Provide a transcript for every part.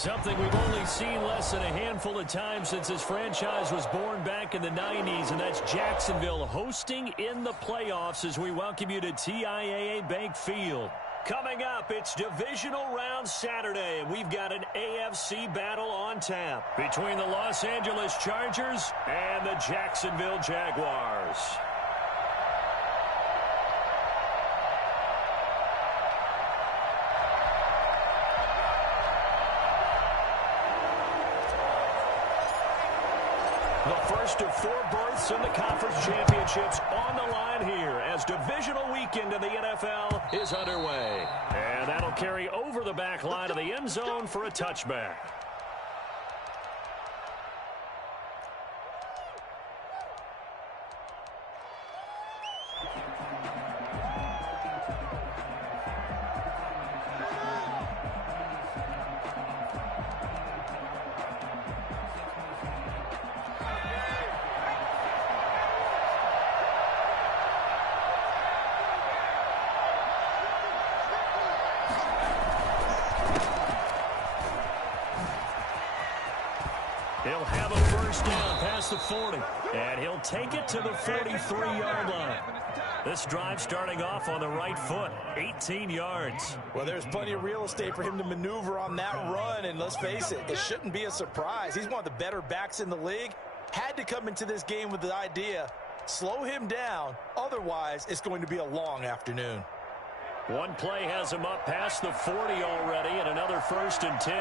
Something we've only seen less than a handful of times since this franchise was born back in the 90s, and that's Jacksonville hosting in the playoffs as we welcome you to TIAA Bank Field. Coming up, it's Divisional Round Saturday, and we've got an AFC battle on tap between the Los Angeles Chargers and the Jacksonville Jaguars. The first of 4 berths in the conference championships on the line here as divisional weekend in the NFL is underway. And that'll carry over the back line of the end zone for a touchback. He'll have a first down past the 40, and he'll take it to the 43-yard line. This drive starting off on the right foot, 18 yards. Well, there's plenty of real estate for him to maneuver on that run, and let's face it, it shouldn't be a surprise. He's one of the better backs in the league. Had to come into this game with the idea, slow him down, otherwise it's going to be a long afternoon. One play has him up past the 40 already, and another first and 10.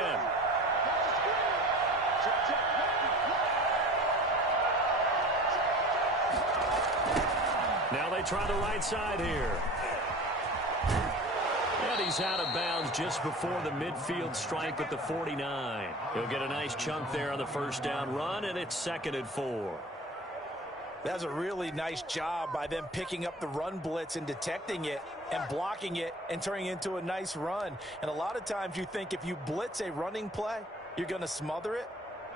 Now they try the right side here. And he's out of bounds just before the midfield stripe at the 49. He'll get a nice chunk there on the first down run, and it's 2nd and 4. That's a really nice job by them picking up the run blitz and detecting it and blocking it and turning it into a nice run. And a lot of times you think if you blitz a running play, you're going to smother it.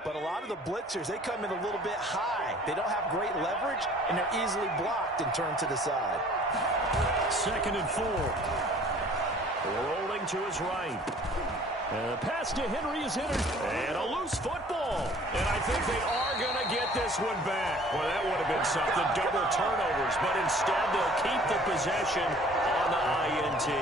But a lot of the blitzers, they come in a little bit high. They don't have great leverage, and they're easily blocked and turned to the side. 2nd and 4. Rolling to his right. And the pass to Henry is hit. And a loose football. And I think they are going to get this one back. Well, that would have been something. Double turnovers. But instead, they'll keep the possession on the INT.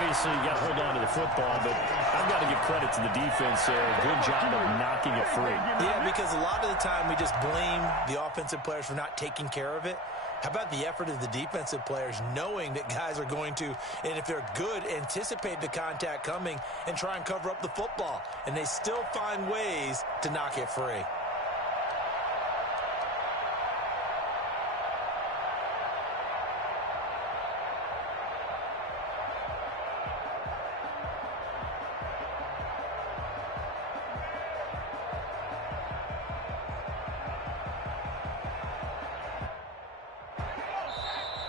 Obviously, you got to hold on to the football, but I've got to give credit to the defense there. Good job of knocking it free. Yeah, because a lot of the time we just blame the offensive players for not taking care of it. How about the effort of the defensive players knowing that guys are going to, and if they're good, anticipate the contact coming and try and cover up the football. And they still find ways to knock it free.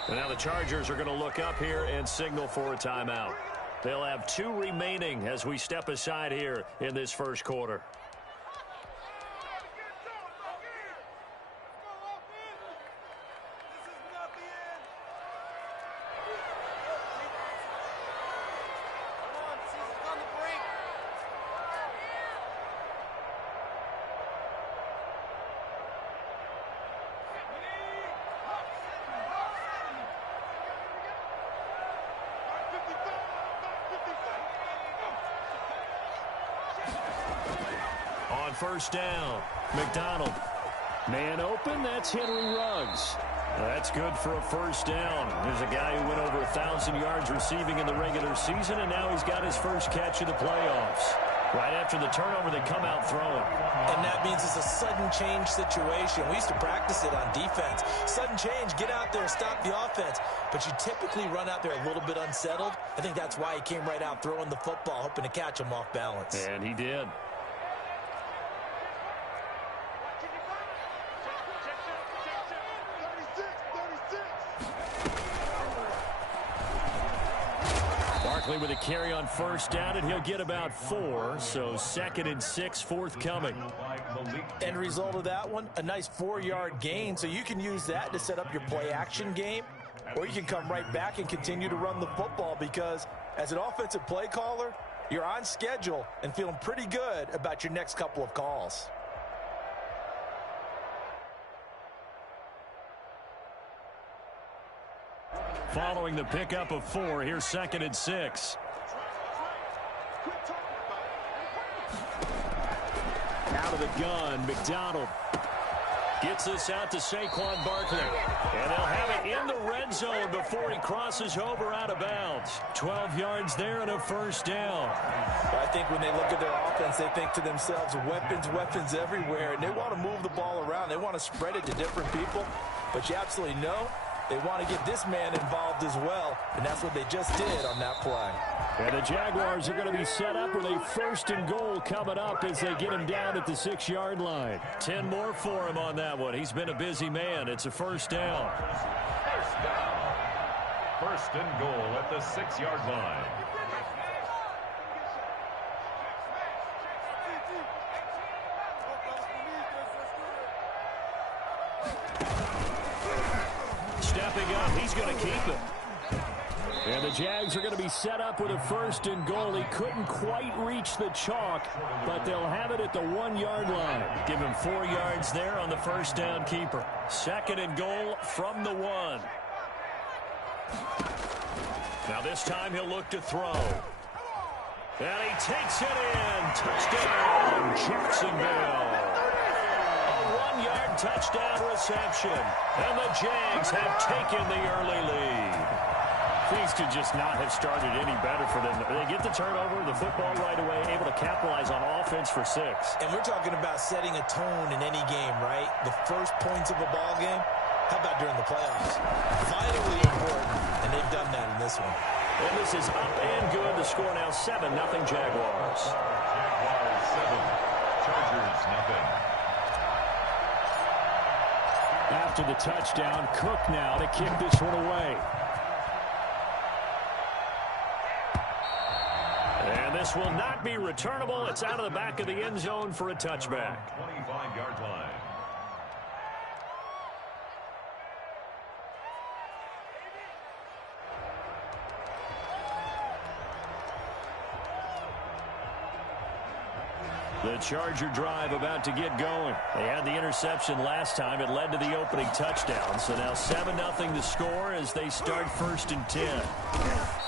And now the Chargers are going to look up here and signal for a timeout. They'll have 2 remaining as we step aside here in this first quarter. First down. McDonald. Man open. That's Henry Ruggs. That's good for a first down. There's a guy who went over 1,000 yards receiving in the regular season, and now he's got his first catch in the playoffs. Right after the turnover, they come out throwing. And that means it's a sudden change situation. We used to practice it on defense. Sudden change, get out there, stop the offense. But you typically run out there a little bit unsettled. I think that's why he came right out throwing the football, hoping to catch him off balance. And he did. With a carry on first down, and he'll get about 4, so 2nd and 6 forthcoming. End result of that one, a nice 4-yard gain, so you can use that to set up your play-action game, or you can come right back and continue to run the football because as an offensive play caller, You're on schedule and feeling pretty good about your next couple of calls. Following the pickup of 4, here's 2nd and 6. Out of the gun, McDonald gets this out to Saquon Barkley. And they'll have it in the red zone before he crosses over out of bounds. 12 yards there and a first down. I think when they look at their offense, they think to themselves, weapons, weapons everywhere. And they want to move the ball around. They want to spread it to different people. But you absolutely know they want to get this man involved as well. And that's what they just did on that play. And the Jaguars are going to be set up with a 1st and goal coming up as they get him down at the 6-yard line. 10 more for him on that one. He's been a busy man. It's a first down. First down. 1st and goal at the 6-yard line. Stepping up, he's going to keep it. And the Jags are going to be set up with a 1st and goal. He couldn't quite reach the chalk, but they'll have it at the 1-yard line. Give him 4 yards there on the first down keeper. 2nd and goal from the 1. Now this time he'll look to throw. And he takes it in. Touchdown, Jacksonville. A 1-yard touchdown reception. And the Jags have taken the early lead. Things could just not have started any better for them. They get the turnover, the football right away, able to capitalize on offense for 6. And we're talking about setting a tone in any game, right? The first points of a ball game. How about during the playoffs? Vitally important, and they've done that in this one. And this is up and good. The score now 7-0 Jaguars. Jaguars 7, Chargers nothing. After the touchdown, Cook now to kick this one away. And this will not be returnable. It's out of the back of the end zone for a touchback. 25-yard line. The Charger drive about to get going. They had the interception last time. It led to the opening touchdown. So now 7-0 the score as they start 1st and 10.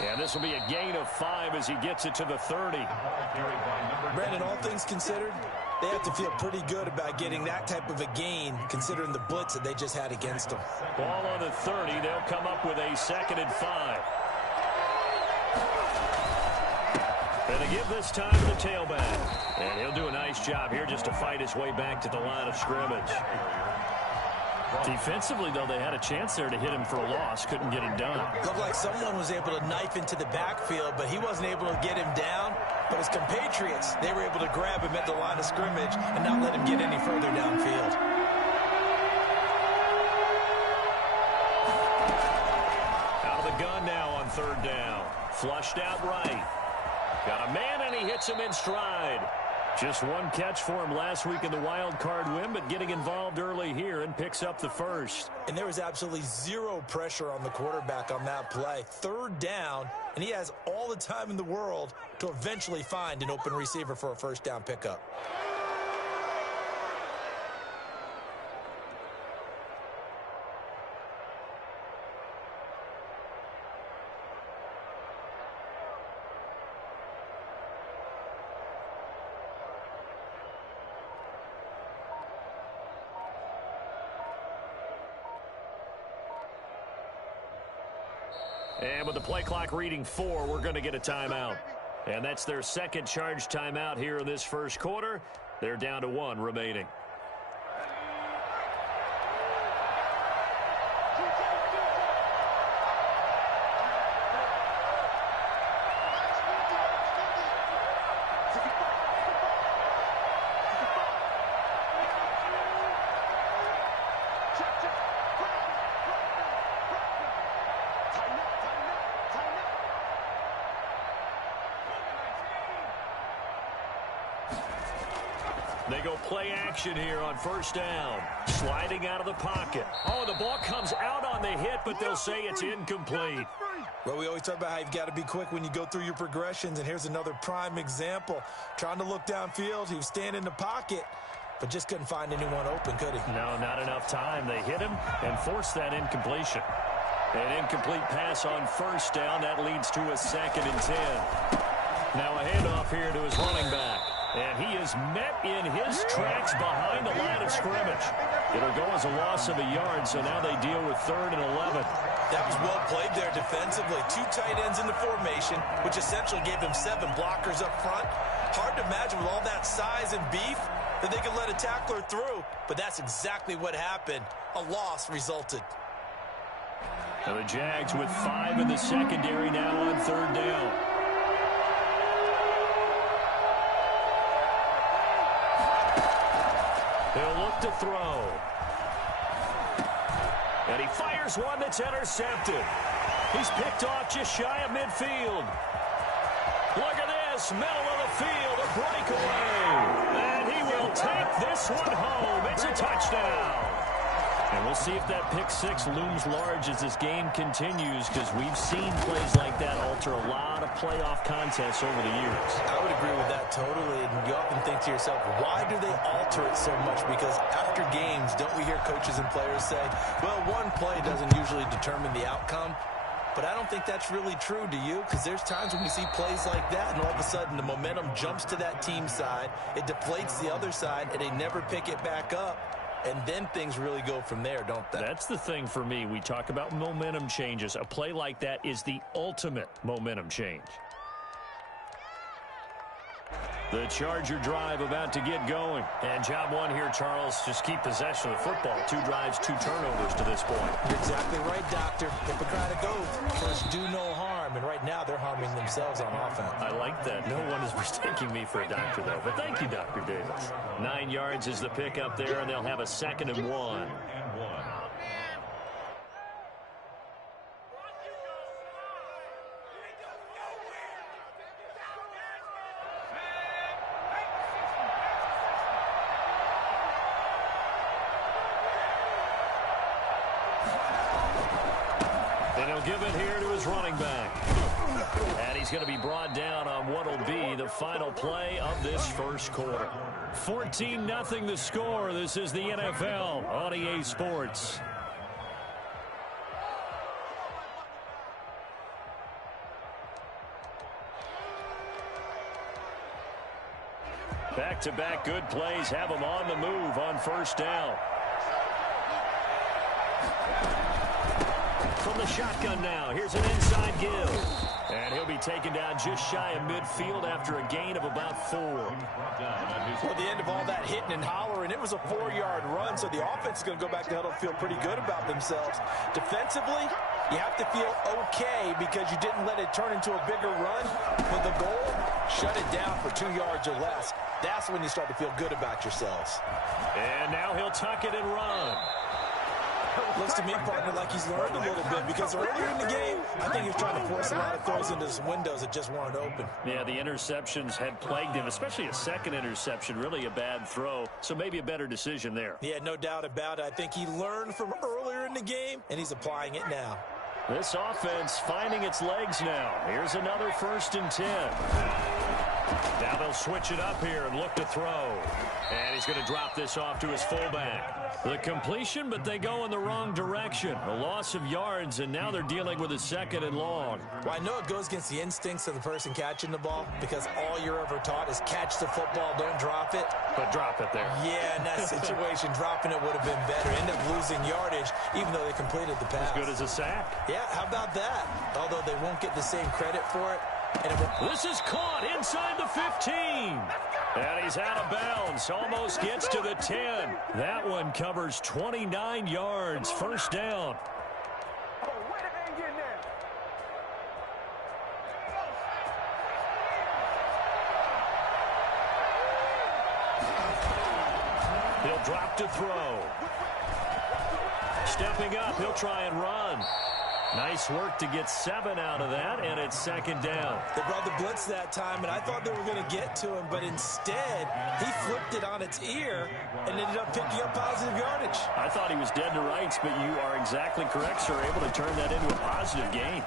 And this will be a gain of 5 as he gets it to the 30. Brandon, all things considered, they have to feel pretty good about getting that type of a gain considering the blitz that they just had against them. Ball on the 30. They'll come up with a 2nd and 5. And they give this time to the tailback. And he'll do a nice job here just to fight his way back to the line of scrimmage. Defensively, though, they had a chance there to hit him for a loss. Couldn't get him done. Looked like someone was able to knife into the backfield, but he wasn't able to get him down. But his compatriots, they were able to grab him at the line of scrimmage and not let him get any further downfield. Out of the gun now on 3rd down. Flushed out right. Got a man, and he hits him in stride. Just one catch for him last week in the wild card win, but getting involved early here and picks up the 1st. And there was absolutely zero pressure on the quarterback on that play. 3rd down, and he has all the time in the world to eventually find an open receiver for a 1st down pickup. And with the play clock reading 4, we're going to get a timeout. And that's their 2nd charge timeout here in this 1st quarter. They're down to 1 remaining. They go play action here on 1st down. Sliding out of the pocket. Oh, the ball comes out on the hit, but they'll say it's incomplete. Well, we always talk about how you've got to be quick when you go through your progressions, and here's another prime example. Trying to look downfield, he was standing in the pocket, but just couldn't find anyone open, could he? No, not enough time. They hit him and forced that incompletion. An incomplete pass on first down. That leads to a 2nd and 10. Now a handoff here to his running back. And he is met in his tracks behind the line of scrimmage. It'll go as a loss of a yard, so now they deal with 3rd and 11. That was well played there defensively. 2 tight ends in the formation, which essentially gave them 7 blockers up front. Hard to imagine with all that size and beef that they could let a tackler through, but that's exactly what happened. A loss resulted. Now the Jags with 5 in the secondary now on 3rd down. He'll look to throw. And he fires one that's intercepted. He's picked off just shy of midfield. Look at this, middle of the field, a breakaway. And he will take this one home. It's a touchdown. And we'll see if that pick 6 looms large as this game continues, because we've seen plays like that alter a lot of playoff contests over the years. I would agree with that totally. And you often think to yourself, why do they alter it so much? Because after games, don't we hear coaches and players say, well, one play doesn't usually determine the outcome. But I don't think that's really true, do you? Because there's times when we see plays like that, and all of a sudden the momentum jumps to that team side. It deflates the other side, and they never pick it back up. And then things really go from there, don't they? That's the thing for me. We talk about momentum changes. A play like that is the ultimate momentum change. The Charger drive about to get going. And job one here, Charles, just keep possession of the football. 2 drives, 2 turnovers to this point. You're exactly right, Doctor. Hippocratic oath. First, do no harm. And right now, they're harming themselves on offense. I like that. No one is mistaking me for a doctor, though. But thank you, Dr. Davis. 9 yards is the pick up there, and they'll have a 2nd and 1. Give it here to his running back. And he's going to be brought down on what will be the final play of this first quarter. 14-0 the score. This is the NFL on EA Sports. Back-to-back good plays have him on the move on first down. From the shotgun now, here's an inside give. And he'll be taken down just shy of midfield after a gain of about 4. Well, the end of all that hitting and hollering, it was a 4-yard run, so the offense is going to go back to huddle and feel pretty good about themselves. Defensively, you have to feel okay because you didn't let it turn into a bigger run. With the goal, shut it down for 2 yards or less. That's when you start to feel good about yourselves. And now he'll tuck it and run. Looks to me, partner, like he's learned a little bit, because earlier in the game, I think he was trying to force a lot of throws into some windows that just weren't open. Yeah, the interceptions had plagued him, especially a second interception, really a bad throw, so maybe a better decision there. Yeah, no doubt about it. I think he learned from earlier in the game, and he's applying it now. This offense finding its legs now. Here's another 1st and 10. Now they'll switch it up here and look to throw. And he's going to drop this off to his fullback. The completion, but they go in the wrong direction. A loss of yards, and now they're dealing with a 2nd and long. Well, I know it goes against the instincts of the person catching the ball, because all you're ever taught is catch the football, don't drop it. But drop it there. Yeah, in that situation, dropping it would have been better. End up losing yardage, even though they completed the pass. As good as a sack. Yeah, how about that? Although they won't get the same credit for it. This is caught inside the 15. And he's out of bounds. Almost gets to the 10. That one covers 29 yards. First down. He'll drop to throw. Stepping up, he'll try and run. Nice work to get 7 out of that, and it's second down. They brought the blitz that time, and I thought they were going to get to him, but instead, he flipped it on its ear and ended up picking up positive yardage. I thought he was dead to rights, but you are exactly correct, sir. Able to turn that into a positive gain.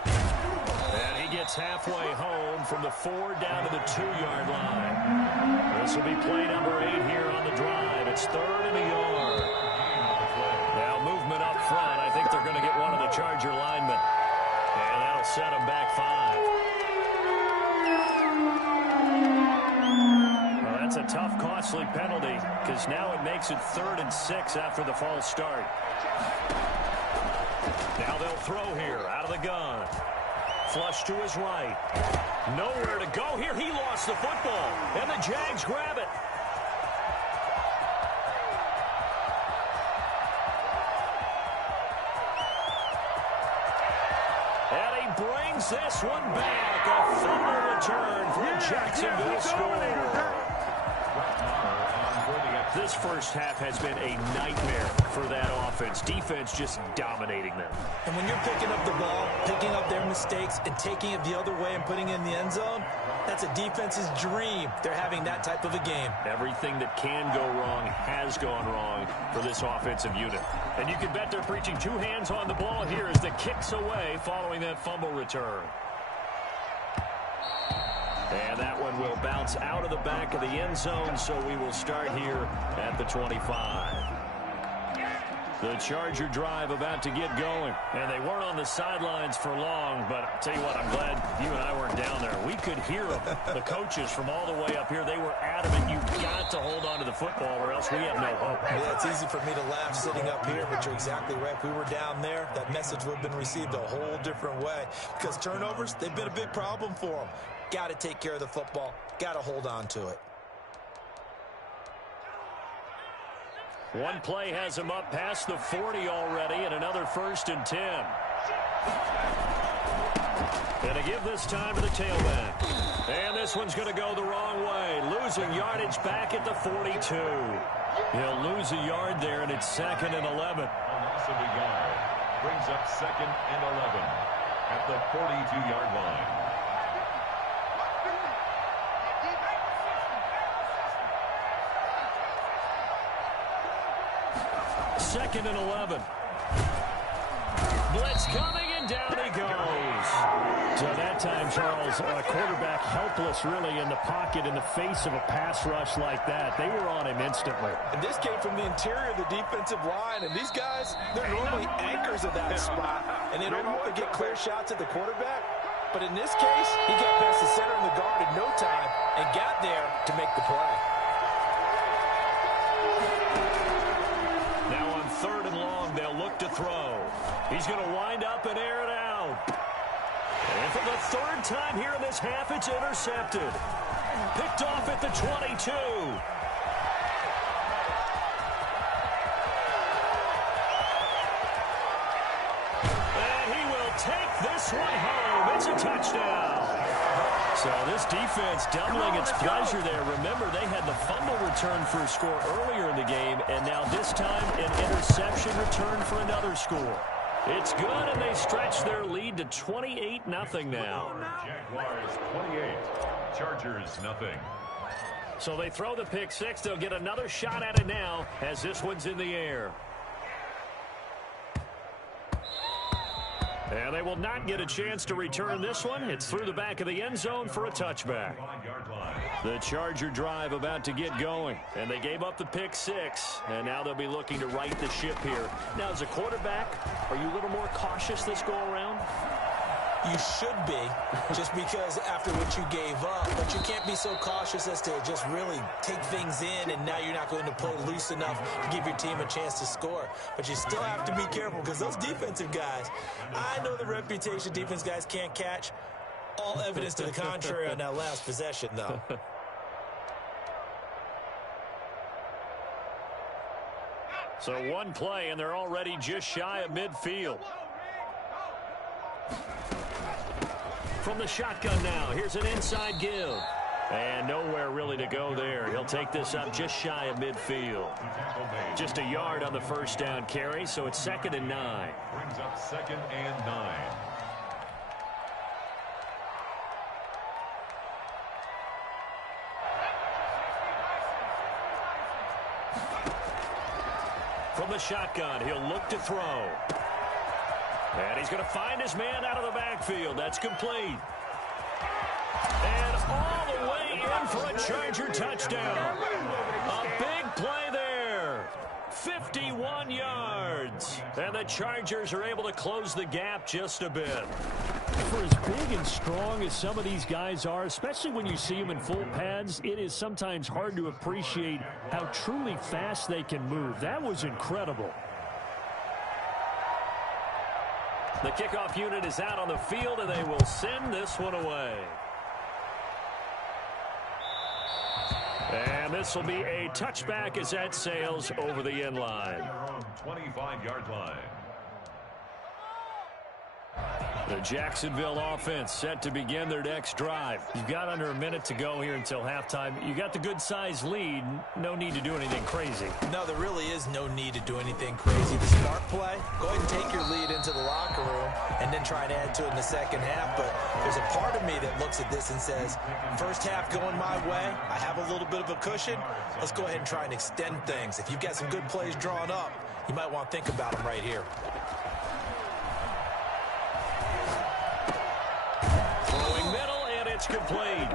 And he gets halfway home from the 4 down to the 2-yard line. This will be play number 8 here on the drive. It's 3rd and a yard. Now movement up front. I think they're going to get one of the Charger linemen. And that'll set them back 5. Well, that's a tough, costly penalty because now it makes it 3rd and 6 after the false start. Now they'll throw here out of the gun. Flush to his right. Nowhere to go here. He lost the football. And the Jags grab it. And he brings this one back. A fumble return for a Jacksonville score. This first half has been a nightmare for that offense. Defense just dominating them. And when you're picking up the ball, picking up their mistakes, and taking it the other way and putting it in the end zone, that's a defense's dream. They're having that type of a game. Everything that can go wrong has gone wrong for this offensive unit. And you can bet they're preaching 2 hands on the ball here as the kick's away following that fumble return. And that one will bounce out of the back of the end zone, so we will start here at the 25. The Charger drive about to get going. And they weren't on the sidelines for long, but I'll tell you what, I'm glad you and I weren't down there. We could hear them, the coaches from all the way up here. They were adamant, you've got to hold on to the football or else we have no hope. Yeah, it's easy for me to laugh sitting up here, but you're exactly right. If we were down there, that message would have been received a whole different way. Because turnovers, they've been a big problem for them. Got to take care of the football. Got to hold on to it. One play has him up past the 40 already, and another 1st and 10. Going to give this time to the tailback. And this one's going to go the wrong way. Losing yardage back at the 42. He'll lose a yard there, and it's 2nd and 11. Loss of a yard brings up 2nd and 11 at the 42-yard line. Second and 11. Blitz coming, and down he goes. So that time, Charles, a quarterback helpless really in the pocket in the face of a pass rush like that. They were on him instantly. And this came from the interior of the defensive line, and these guys, they're normally anchors at that spot, and they don't often get clear shots at the quarterback. But in this case, he got past the center and the guard in no time and got there to make the play. Now on 3rd and long, they'll look to throw. He's going to wind up and air it out. And for the 3rd time here in this half, it's intercepted. Picked off at the 22. And he will take this one home. It's a touchdown. So this defense doubling its pleasure there. Remember, they had the fumble return for a score earlier in the game, and now this time an interception return for another score. It's good, and they stretch their lead to 28-0 now. Jaguars 28, Chargers nothing. So they throw the pick 6. They'll get another shot at it now as this one's in the air. And they will not get a chance to return this one. It's through the back of the end zone for a touchback. The Charger drive about to get going. And they gave up the pick 6. And now they'll be looking to right the ship here. Now, as a quarterback, are you a little more cautious this go-around? You should be, just because after what you gave up. But you can't be so cautious as to just really take things in, and now you're not going to play loose enough to give your team a chance to score. But you still have to be careful, because those defensive guys, I know the reputation defense guys can't catch. All evidence to the contrary on that last possession, though. So one play, and they're already just shy of midfield. From the shotgun now, here's an inside give. And nowhere really to go there. He'll take this up just shy of midfield. Just a yard on the first down carry, so it's 2nd and 9. Brings up 2nd and 9. From the shotgun, he'll look to throw. And he's going to find his man out of the backfield. That's complete. And all the way in for a Charger touchdown. A big play there. 51 yards. And the Chargers are able to close the gap just a bit. For as big and strong as some of these guys are, especially when you see them in full pads, it is sometimes hard to appreciate how truly fast they can move. That was incredible. The kickoff unit is out on the field, and they will send this one away. And this will be a touchback as that sails over the end line. 25-yard line. The Jacksonville offense set to begin their next drive. You've got under a minute to go here until halftime. You got the good-sized lead. No need to do anything crazy. No, there really is no need to do anything crazy. The smart play, go ahead and take your lead into the locker room and then try and add to it in the second half. But there's a part of me that looks at this and says, first half going my way, I have a little bit of a cushion. Let's go ahead and try and extend things. If you've got some good plays drawn up, you might want to think about them right here. It's complete.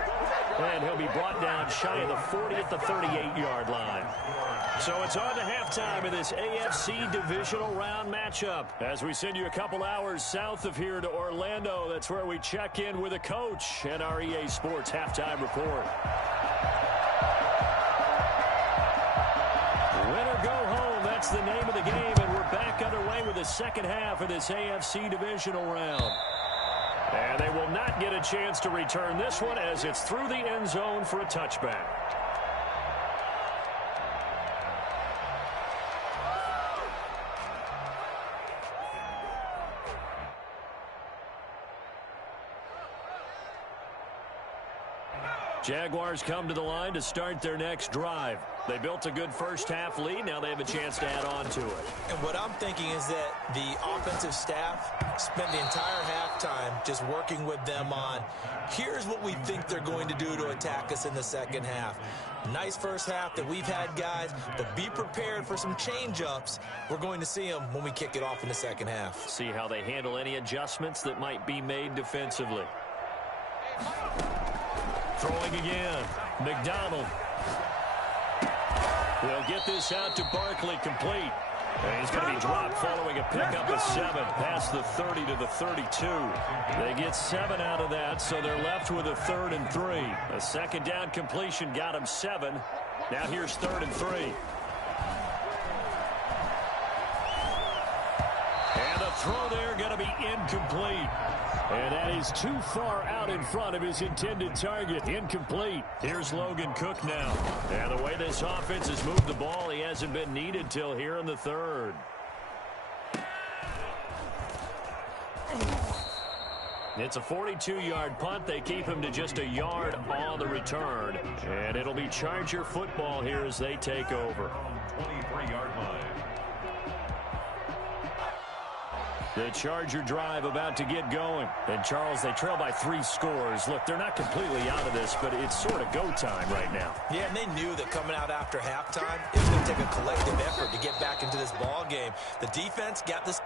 And he'll be brought down shy of the 40 at the 38-yard line. So it's on to halftime of this AFC Divisional Round matchup. As we send you a couple hours south of here to Orlando, that's where we check in with a coach and our EA Sports Halftime Report. Win or go home, that's the name of the game, and we're back underway with the second half of this AFC Divisional Round. And they will not get a chance to return this one as it's through the end zone for a touchback. Jaguars come to the line to start their next drive. They built a good first half lead. Now they have a chance to add on to it. And what I'm thinking is that the offensive staff spent the entire halftime just working with them on, here's what we think they're going to do to attack us in the second half. Nice first half that we've had, guys, but be prepared for some change-ups. We're going to see them when we kick it off in the second half. See how they handle any adjustments that might be made defensively. Throwing again. McDonald. We'll get this out to Barkley, complete. And he's going to be dropped following a pickup of 7 past the 30 to the 32. They get 7 out of that, so they're left with a 3rd and 3. A second down completion got him 7. Now here's 3rd and 3. And the throw there going to be incomplete. And that is too far out in front of his intended target. Incomplete. Here's Logan Cook now. And the way this offense has moved the ball, he hasn't been needed till here in the 3rd. It's a 42-yard punt. They keep him to just a yard on the return. And it'll be Charger football here as they take over. 23-yard line. The Charger drive about to get going. And, Charles, they trail by 3 scores. Look, they're not completely out of this, but it's sort of go time right now. Yeah, and they knew that coming out after halftime, it was going to take a collective effort to get back into this ball game. The defense got this.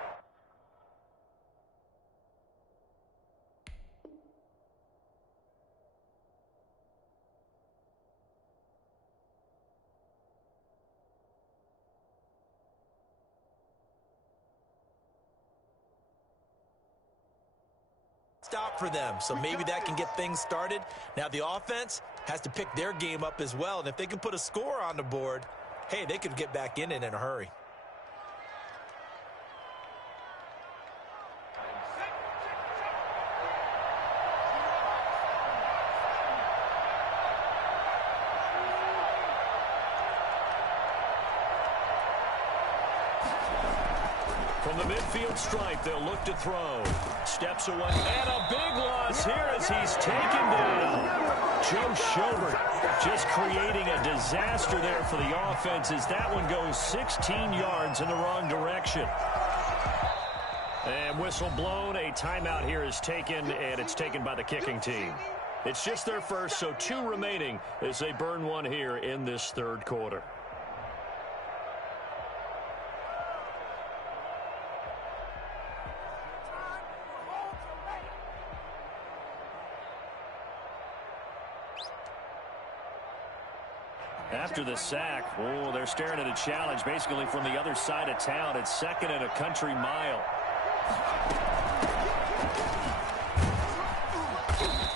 Stop for them, so maybe that can get things started. Now the offense has to pick their game up as well, and if they can put a score on the board, hey, they could get back in it in a hurry. From the midfield stripe, they'll look to throw. Steps away. And a big loss here as he's taken down. Joe Schobert just creating a disaster there for the offense as that one goes 16 yards in the wrong direction. And whistle blown. A timeout here is taken, and it's taken by the kicking team. It's just their first, so 2 remaining as they burn one here in this third quarter. After the sack, oh, they're staring at a challenge basically from the other side of town. It's 2nd and a country mile.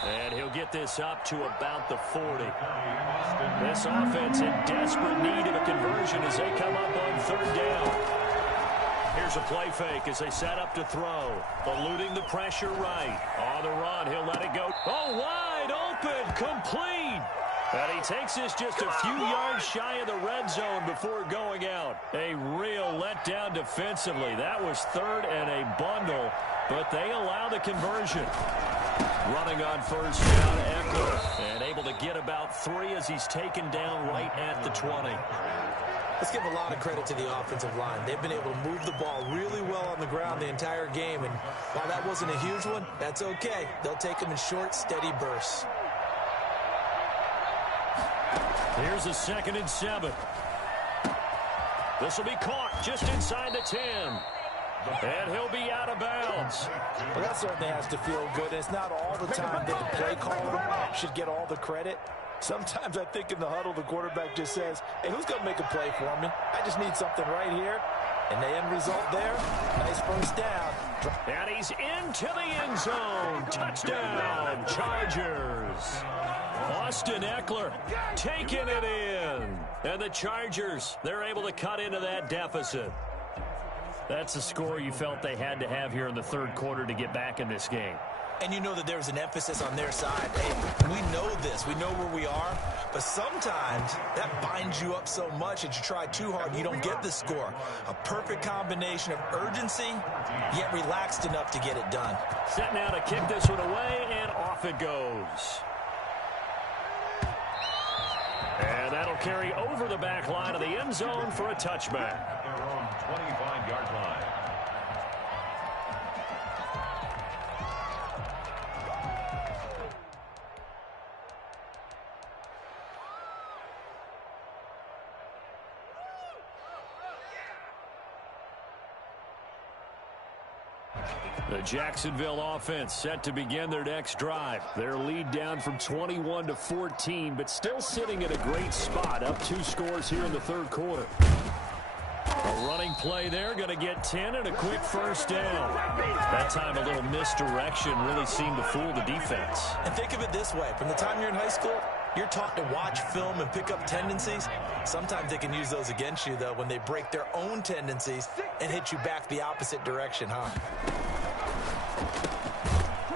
And he'll get this up to about the 40. This offense in desperate need of a conversion as they come up on 3rd down. Here's a play fake as they set up to throw. Eluding the pressure right. On the run, he'll let it go. Oh, wide open, complete. And he takes this just a few yards shy of the red zone before going out. A real letdown defensively. That was 3rd and a bundle, but they allow the conversion. Running on 1st down, Eckler, and able to get about 3 as he's taken down right at the 20. Let's give a lot of credit to the offensive line. They've been able to move the ball really well on the ground the entire game, and while that wasn't a huge one, that's okay. They'll take them in short, steady bursts. Here's a 2nd and 7. This will be caught just inside the 10. And he'll be out of bounds. Well, that certainly has to feel good. It's not all the time that the play caller should get all the credit. Sometimes I think in the huddle, the quarterback just says, hey, who's going to make a play for me? I just need something right here. And the end result there, nice first down. And he's into the end zone. Touchdown, Chargers. Austin Eckler taking it in. And the Chargers, they're able to cut into that deficit. That's the score you felt they had to have here in the third quarter to get back in this game. And you know that there's an emphasis on their side. Hey, we know this. We know where we are. But sometimes that binds you up so much that you try too hard, you don't get the score. A perfect combination of urgency, yet relaxed enough to get it done. Set now to kick this one away, and off it goes. And that'll carry over the back line of the end zone for a touchback. Their own 25-yard line. The Jacksonville offense set to begin their next drive. Their lead down from 21 to 14, but still sitting at a great spot, up 2 scores here in the third quarter. A running play there, going to get 10 and a quick first down. That time a little misdirection really seemed to fool the defense. And think of it this way. From the time you're in high school, you're taught to watch film and pick up tendencies. Sometimes they can use those against you, though, when they break their own tendencies and hit you back the opposite direction, huh?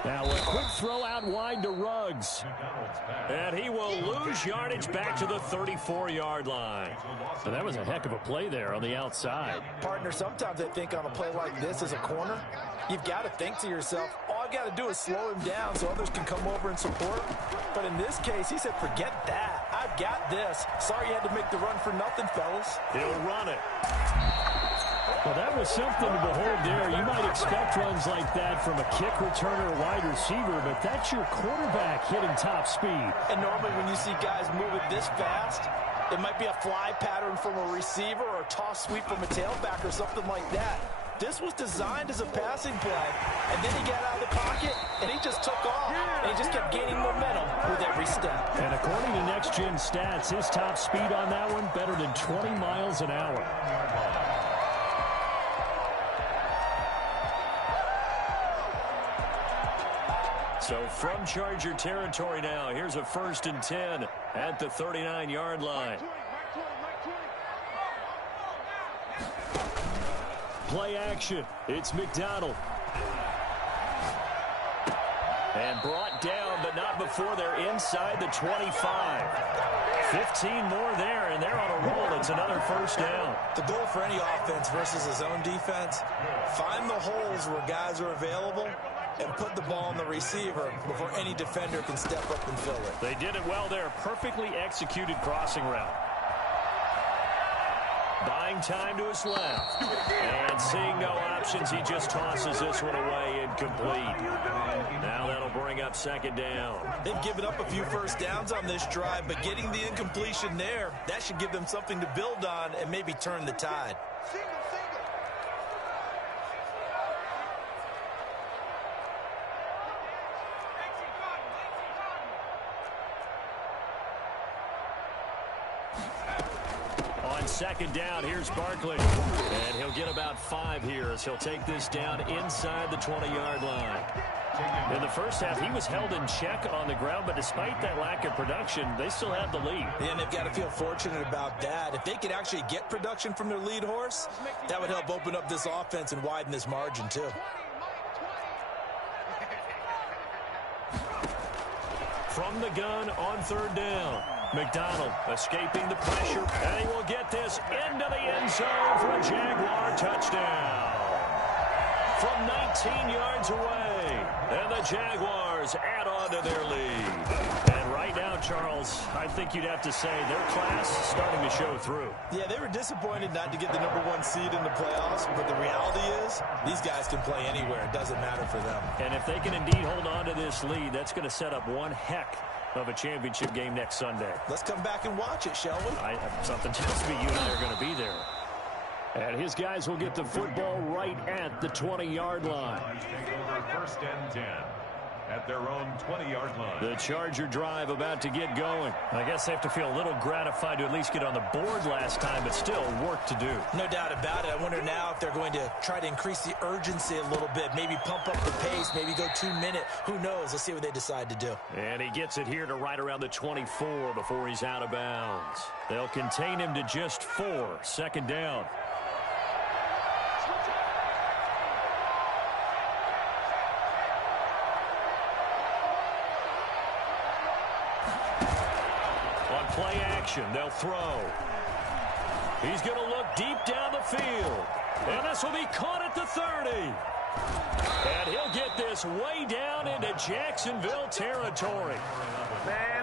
Now a quick throw out wide to Ruggs. And he will lose yardage back to the 34-yard line. So that was a heck of a play there on the outside. Partner, sometimes I think on a play like this as a corner, you've got to think to yourself, all I got to do is slow him down so others can come over and support. But in this case, he said, forget that. I've got this. Sorry you had to make the run for nothing, fellas. He'll run it. Well, that was something to behold there. You might expect runs like that from a kick returner or wide receiver, but that's your quarterback hitting top speed. And normally when you see guys moving this fast, it might be a fly pattern from a receiver or a toss sweep from a tailback or something like that. This was designed as a passing play, and then he got out of the pocket, and he just took off, and he just kept gaining momentum with every step. And according to Next Gen Stats, his top speed on that one better than 20 miles an hour. So from Charger territory now, here's a 1st and 10 at the 39-yard line. Play action. It's McDonald. And brought down, but not before they're inside the 25. 15 more there, and they're on a roll. It's another first down. The goal for any offense versus a zone defense, find the holes where guys are available and put the ball on the receiver before any defender can step up and fill it. They did it well there. Perfectly executed crossing route. Buying time to his left. And seeing no options, he just tosses this one away incomplete. Now that'll bring up second down. They've given up a few first downs on this drive, but getting the incompletion there, that should give them something to build on and maybe turn the tide. Second down, here's Barkley. And he'll get about 5 here as he'll take this down inside the 20-yard line. In the first half, he was held in check on the ground, but despite that lack of production, they still have the lead. And they've got to feel fortunate about that. If they could actually get production from their lead horse, that would help open up this offense and widen this margin too. From the gun on third down. McDonald escaping the pressure, and he will get this into the end zone for a Jaguar touchdown. From 19 yards away, and the Jaguars add on to their lead. And right now, Charles, I think you'd have to say their class is starting to show through. Yeah, they were disappointed not to get the #1 seed in the playoffs, but the reality is these guys can play anywhere. It doesn't matter for them. And if they can indeed hold on to this lead, that's going to set up one heck of a championship game next Sunday. Let's come back and watch it, shall we? Something tells me you and I are going to be there. And his guys will get the football right at the 20-yard line. Take over first and 10 at their own 20-yard line. The Charger drive about to get going. I guess they have to feel a little gratified to at least get on the board last time, but still work to do. No doubt about it. I wonder now if they're going to try to increase the urgency a little bit, maybe pump up the pace, maybe go 2-minute. Who knows? Let's see what they decide to do. And he gets it here to right around the 24 before he's out of bounds. They'll contain him to just 4. Second down. Play action. They'll throw. He's going to look deep down the field. And this will be caught at the 30. And he'll get this way down into Jacksonville territory.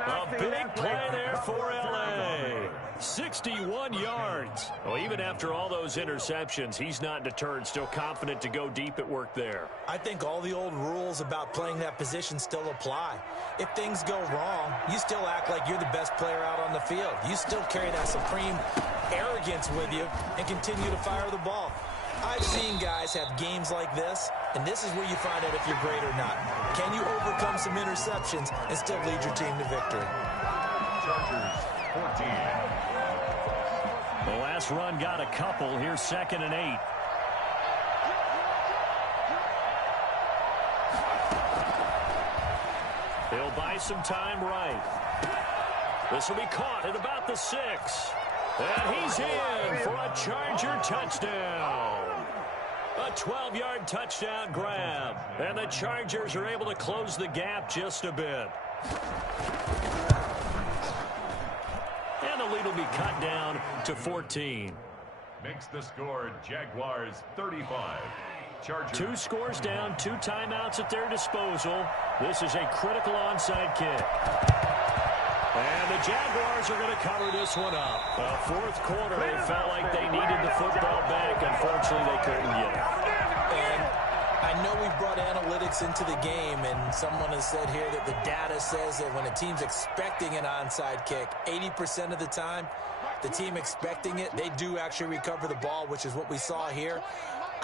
A big play there for L.A. 61 yards. Well, even after all those interceptions, he's not deterred, still confident to go deep at work there. I think all the old rules about playing that position still apply. If things go wrong, you still act like you're the best player out on the field. You still carry that supreme arrogance with you and continue to fire the ball. I've seen guys have games like this, and this is where you find out if you're great or not. Can you overcome some interceptions and still lead your team to victory? Chargers 14. The last run got a couple. Here's 2nd and 8. He'll buy some time right. This will be caught at about the 6. And he's in for a Charger touchdown. A 12-yard touchdown grab. And the Chargers are able to close the gap just a bit. And the lead will be cut down to 14. Makes the score Jaguars 35. Chargers. 2 scores down, 2 timeouts at their disposal. This is a critical onside kick. And the Jaguars are going to cover this one up. Fourth quarter, they felt like they needed the football back. Unfortunately, they couldn't get it. And I know we've brought analytics into the game, and someone has said here that the data says that when a team's expecting an onside kick, 80% of the time, the team expecting it, they do actually recover the ball, which is what we saw here.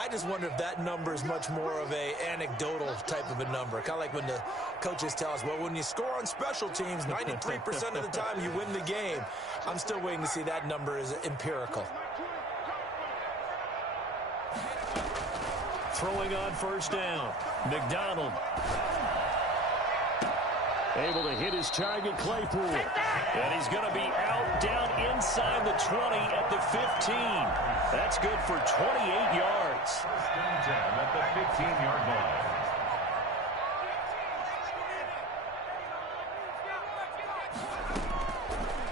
I just wonder if that number is much more of a anecdotal type of a number. Kind of like when the coaches tell us, well, when you score on special teams, 93% of the time you win the game. I'm still waiting to see that number is empirical. Throwing on first down. McDonald. Able to hit his target, Claypool. And he's going to be out down inside the 20 at the 15. That's good for 28 yards. Second down at the 15-yard line.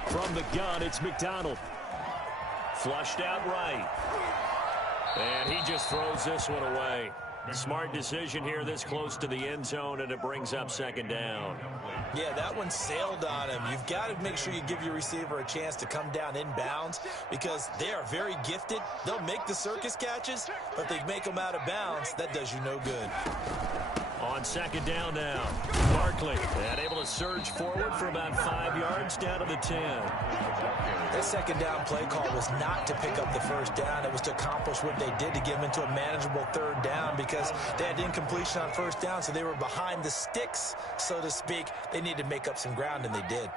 From the gun, it's McDonald. Flushed out right. And he just throws this one away. Smart decision here this close to the end zone, and it brings up second down. Yeah, that one sailed on him. You've got to make sure you give your receiver a chance to come down inbounds because they are very gifted. They'll make the circus catches, but they make them out of bounds. That does you no good. On second down now, Barkley, and able to surge forward for about 5 yards down to the 10. That second down play call was not to pick up the first down. It was to accomplish what they did to get them into a manageable third down because they had incompletion on first down, so they were behind the sticks, so to speak. They needed to make up some ground, and they did.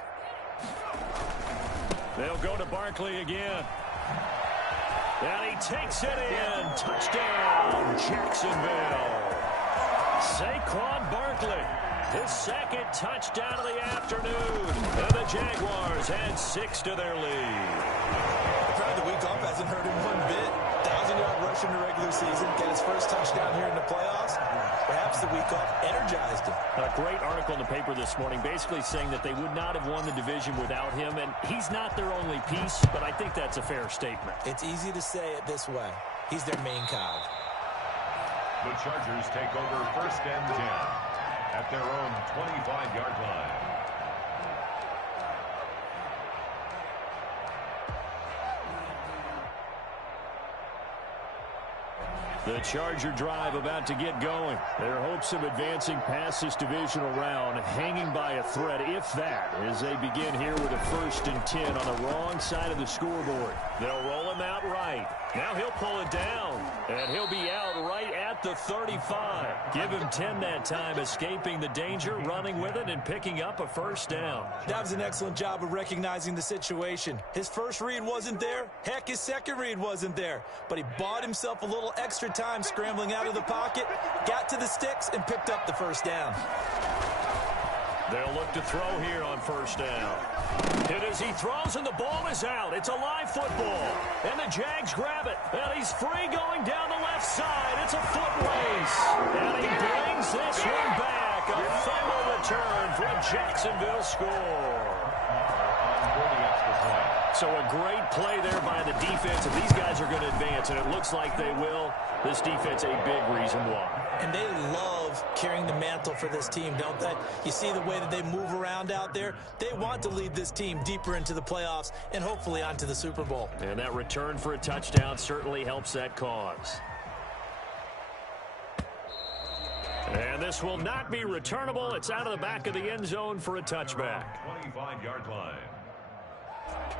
They'll go to Barkley again. And he takes it in. Touchdown, Jacksonville. Saquon Barkley, his second touchdown of the afternoon. And the Jaguars add 6 to their lead. Probably the week off hasn't hurt him one bit. 1,000-yard rush in the regular season. Get his first touchdown here in the playoffs. Perhaps the week off energized him. A great article in the paper this morning basically saying that they would not have won the division without him. And he's not their only piece, but I think that's a fair statement. It's easy to say it this way. He's their main cog. The Chargers take over first and 10 at their own 25-yard line. The Charger drive about to get going. Their hopes of advancing past this divisional round hanging by a thread, if that, as they begin here with a 1st and 10 on the wrong side of the scoreboard. They'll roll him out right. Now he'll pull it down, and he'll be out right at the 35. Give him 10 that time, escaping the danger, running with it, and picking up a first down. That was an excellent job of recognizing the situation. His first read wasn't there. Heck, his second read wasn't there. But he bought himself a little extra time scrambling out of the pocket, got to the sticks, and picked up the first down. They'll look to throw here on first down. And as he throws and the ball is out, it's a live football. And the Jags grab it. And he's free going down the left side. It's a foot race. And he brings this one back. A fumble return for a Jacksonville score. So a great play there by the defense. If these guys are going to advance, and it looks like they will, this defense a big reason why. And they love carrying the mantle for this team, don't they? You see the way that they move around out there? They want to lead this team deeper into the playoffs and hopefully onto the Super Bowl. And that return for a touchdown certainly helps that cause. And this will not be returnable. It's out of the back of the end zone for a touchback. 25-yard line.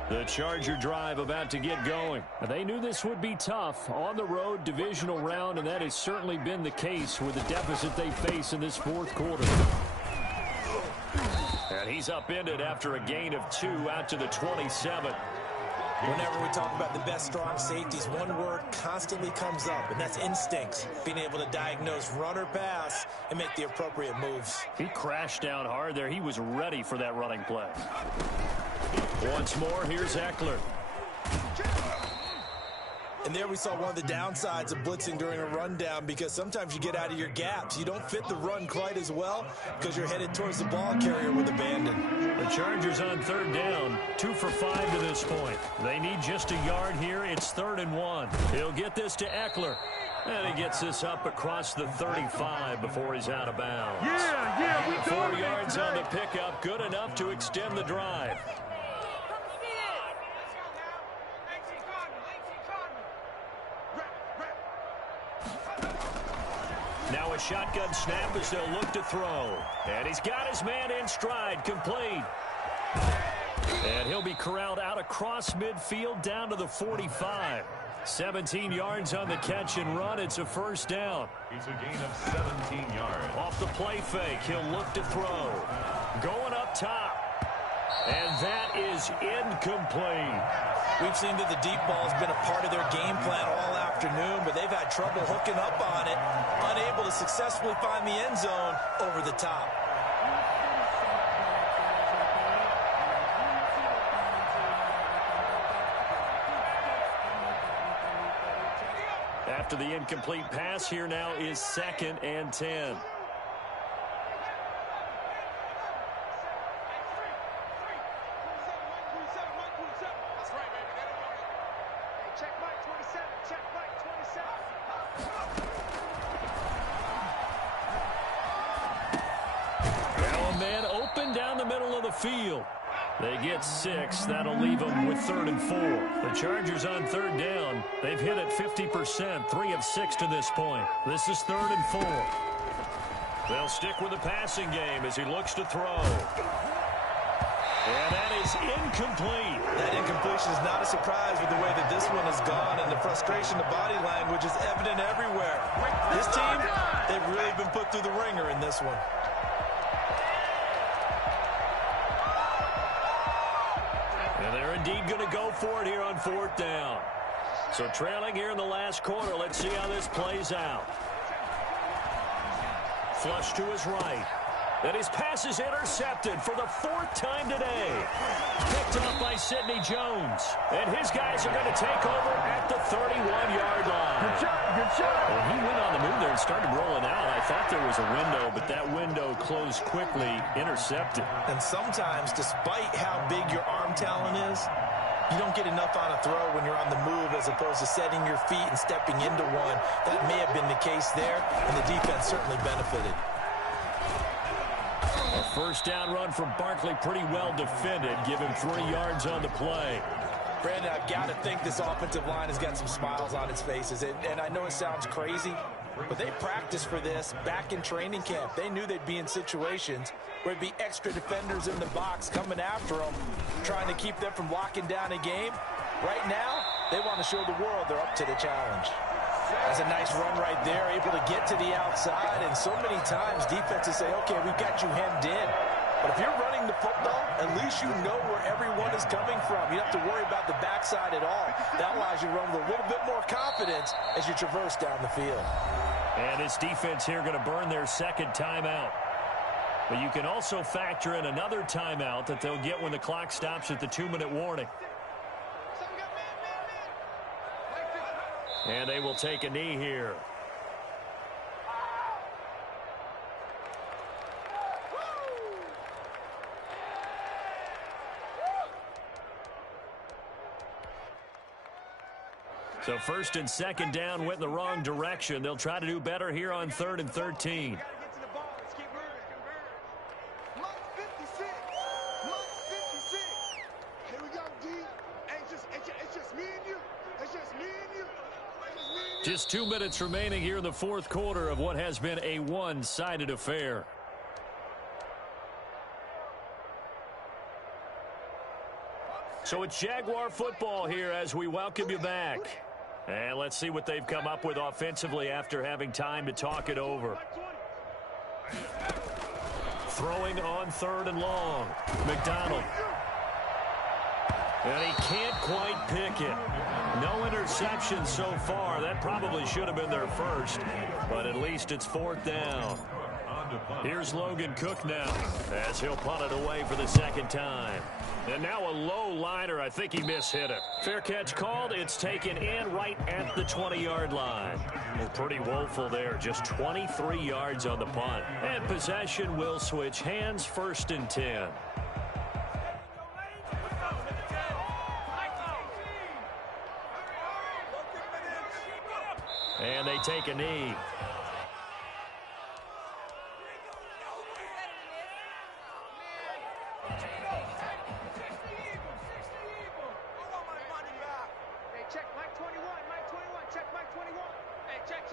The Charger drive about to get going. They knew this would be tough on the road divisional round, and that has certainly been the case with the deficit they face in this 4th quarter. And he's upended after a gain of 2 out to the 27. Whenever we talk about the best strong safeties, one word constantly comes up, and that's instincts. Being able to diagnose run or pass and make the appropriate moves. He crashed down hard there. He was ready for that running play. Once more, here's Eckler. And there we saw one of the downsides of blitzing during a rundown because sometimes you get out of your gaps. You don't fit the run quite as well because you're headed towards the ball carrier with abandon. The Chargers on 3rd down, 2 for 5 to this point. They need just a yard here. It's 3rd and 1. He'll get this to Eckler. And he gets this up across the 35 before he's out of bounds. We 4 yards on the pickup, good enough to extend the drive. Now a shotgun snap as they'll look to throw. And he's got his man in stride, complete. And he'll be corralled out across midfield down to the 45. 17 yards on the catch and run. It's a first down. It's a gain of 17 yards. Off the play fake, he'll look to throw. Going up top. And that is incomplete. We've seen that the deep ball has been a part of their game plan all afternoon, but they've had trouble hooking up on it, unable to successfully find the end zone over the top. After the incomplete pass, here now is 2nd and 10. middle of the field. They get 6. That'll leave them with 3rd and 4. The Chargers on 3rd down. They've hit it 50%, 3 of 6 to this point. This is 3rd and 4. They'll stick with the passing game as he looks to throw. And that is incomplete. That incompletion is not a surprise with the way that this one has gone, and the frustration, the body language is evident everywhere. This team, they've really been put through the ringer in this one. And they're indeed going to go for it here on 4th down. So trailing here in the last quarter, let's see how this plays out. Flush to his right. And his pass is intercepted for the 4th time today. Picked up by Sidney Jones. And his guys are going to take over at the 31-yard line. Good shot, good shot. Well, he went on the move there and started rolling out. I thought there was a window, but that window closed quickly, intercepted. And sometimes, despite how big your arm talent is, you don't get enough on a throw when you're on the move as opposed to setting your feet and stepping into one. That may have been the case there, and the defense certainly benefited. A 1st down run from Barkley, pretty well defended. Give him 3 yards on the play. Brandon, I've got to think this offensive line has got some smiles on its faces. And I know it sounds crazy, but they practiced for this back in training camp. They knew they'd be in situations where it'd be extra defenders in the box coming after them, trying to keep them from locking down a game. Right now, they want to show the world they're up to the challenge. That's a nice run right there, able to get to the outside. And so many times defenses say, okay, we've got you hemmed in. But if you're running the football, at least you know where everyone is coming from. You don't have to worry about the backside at all. That allows you to run with a little bit more confidence as you traverse down the field. And this defense here going to burn their 2nd timeout. But you can also factor in another timeout that they'll get when the clock stops at the 2-minute warning. And they will take a knee here. So 1st and 2nd down went in the wrong direction. They'll try to do better here on 3rd and 13. Just 2 minutes remaining here in the 4th quarter of what has been a one-sided affair. So it's Jaguar football here as we welcome you back. And let's see what they've come up with offensively after having time to talk it over. Throwing on 3rd and long. McDonald. And he can't quite pick it. No interception so far. That probably should have been their first, but at least it's 4th down. Here's Logan Cook now as he'll punt it away for the 2nd time. And now a low liner. I think he mishit it. Fair catch called. It's taken in right at the 20-yard line. Well, pretty woeful there. Just 23 yards on the punt. And possession will switch hands. 1st and 10. And they take a knee. Check Mike 21, Mike 21, check Mike 21. Hey, check.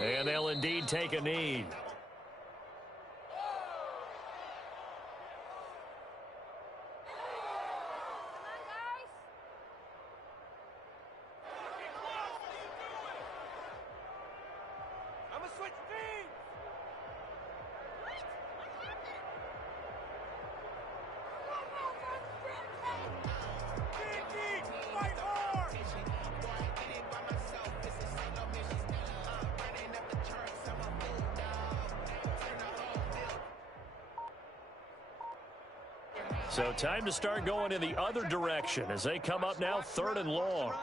And they'll indeed take a knee. So time to start going in the other direction as they come up now 3rd and long.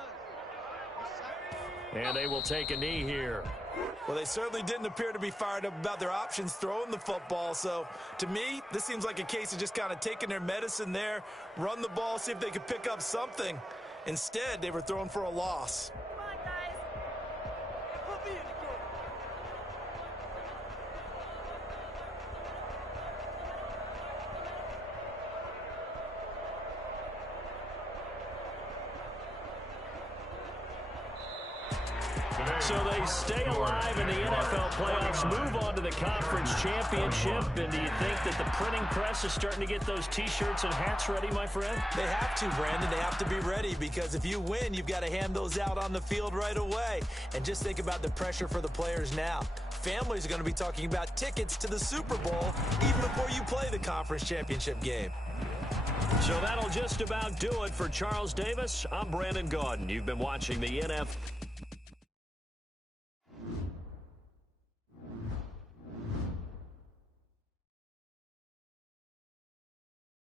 And they will take a knee here. Well, they certainly didn't appear to be fired up about their options throwing the football. So, to me, this seems like a case of just kind of taking their medicine there, run the ball, see if they could pick up something. Instead, they were throwing for a loss. Come on, guys. Put me in the game. So they stay alive in the NFL playoffs, move on to the conference championship. And do you think that the printing press is starting to get those T-shirts and hats ready, my friend? They have to, Brandon. They have to be ready because if you win, you've got to hand those out on the field right away. And just think about the pressure for the players now. Families are going to be talking about tickets to the Super Bowl even before you play the conference championship game. So that'll just about do it for Charles Davis. I'm Brandon Gaudin. You've been watching the NFL.